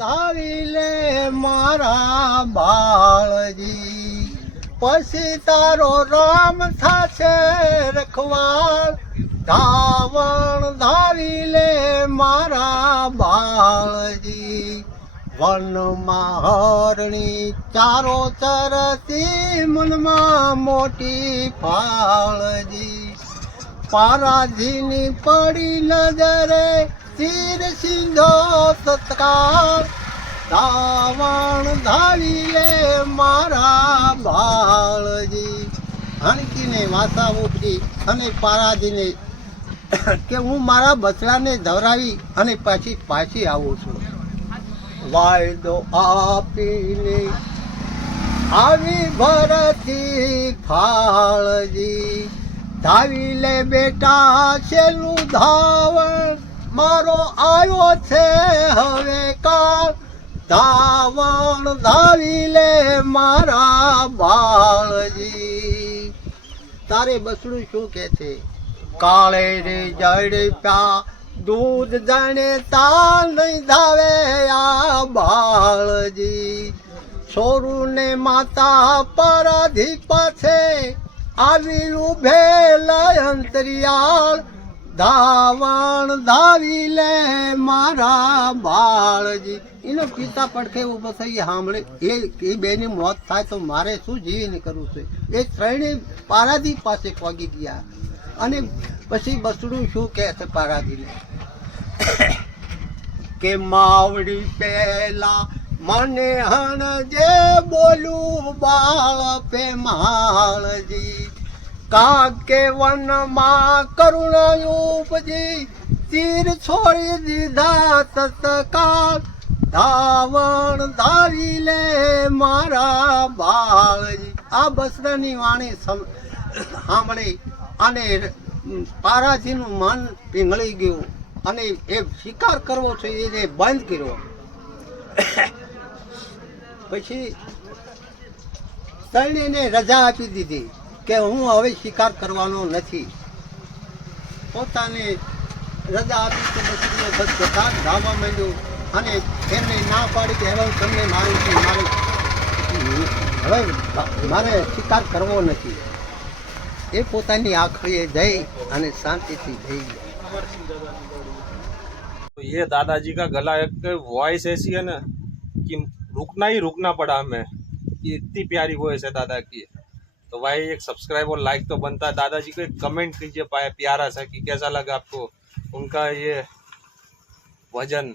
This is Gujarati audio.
ધાવી લે મારા બાળજી, પછી તારો રામ થાશે રખવાળ. ધાવણ ધાવી લે મારા બાળજી, વનમાં હરણી ચારો ચરતી, મનમાં મોટી ફાળજી. પારાજીની પડી નજરે તીર સિંધો સત્કાર. ધાવણ ધાવી લે મારા બાળજી. હણકીને વાસા ઉઠી અને પારાજીને કે હું મારા બચડાને ધવરાવી અને પાછી આવું છું. વાયદો આપીને આવી ભરતી ફાળજી. ધાવી લે બેટા છેલ્લું ધાવણ, મારો આવ્યો છે હવે કાળ. ધાવણ ધાવી લે મારા બાળજી. તારે બસડું શું કે છે? કાળે રે જડ પ્યા દૂધ જાણે તા નહીં ધાવે આ બાળજી. છોરું ને માતા પરાધીપ છે, આવી ઉભેલ અંતરિયાળ. ધાવણ ધાવી લે મારા બાળજી. એનો પિતા પડખે ઉભો થઈ સાંભળે એ બેની મોત થાય તો મારે શું જીવીને કરવું છે? એ ત્રણેય પારાદીપ પાસે પગી ગયા. અને પછી બસડું શું કહે છે પારાદીને કે માવડી પહેલા મને હણ જે બોલું બાળ પે માળજી. કાકે વનમાં કરુણ ઉપજી, તીર છોડી દીધા તત્કાળ. ધાવણ ધાવી લે મારા બાળજી. આ બસરાની વાણી સાંભળી અને પારાજીનું મન પીંગળી ગયું અને એ શિકાર કરવો છે એને બંધ કર્યો. પછી સૈન્યને રજા આપી દીધી કે હું હવે શિકાર કરવાનો નથી. પોતાને રજા આપી તો પછી બસ જતા ધાવા માંડ્યો અને એમને ના પાડી કે હવે તમને મારે શિકાર કરવો નથી. એ પોતાની આખરીએ જઈ અને શાંતિથી જઈ ગયા. तो ये दादाजी का गला एक वॉइस ऐसी है ना कि रुकना ही रुकना पड़ा हमें, कि इतनी प्यारी वॉइस है दादा की. तो भाई एक सब्सक्राइब और लाइक तो बनता है. दादाजी को एक कमेंट कीजिए प्यारा सा कि कैसा लगा आपको उनका ये भजन.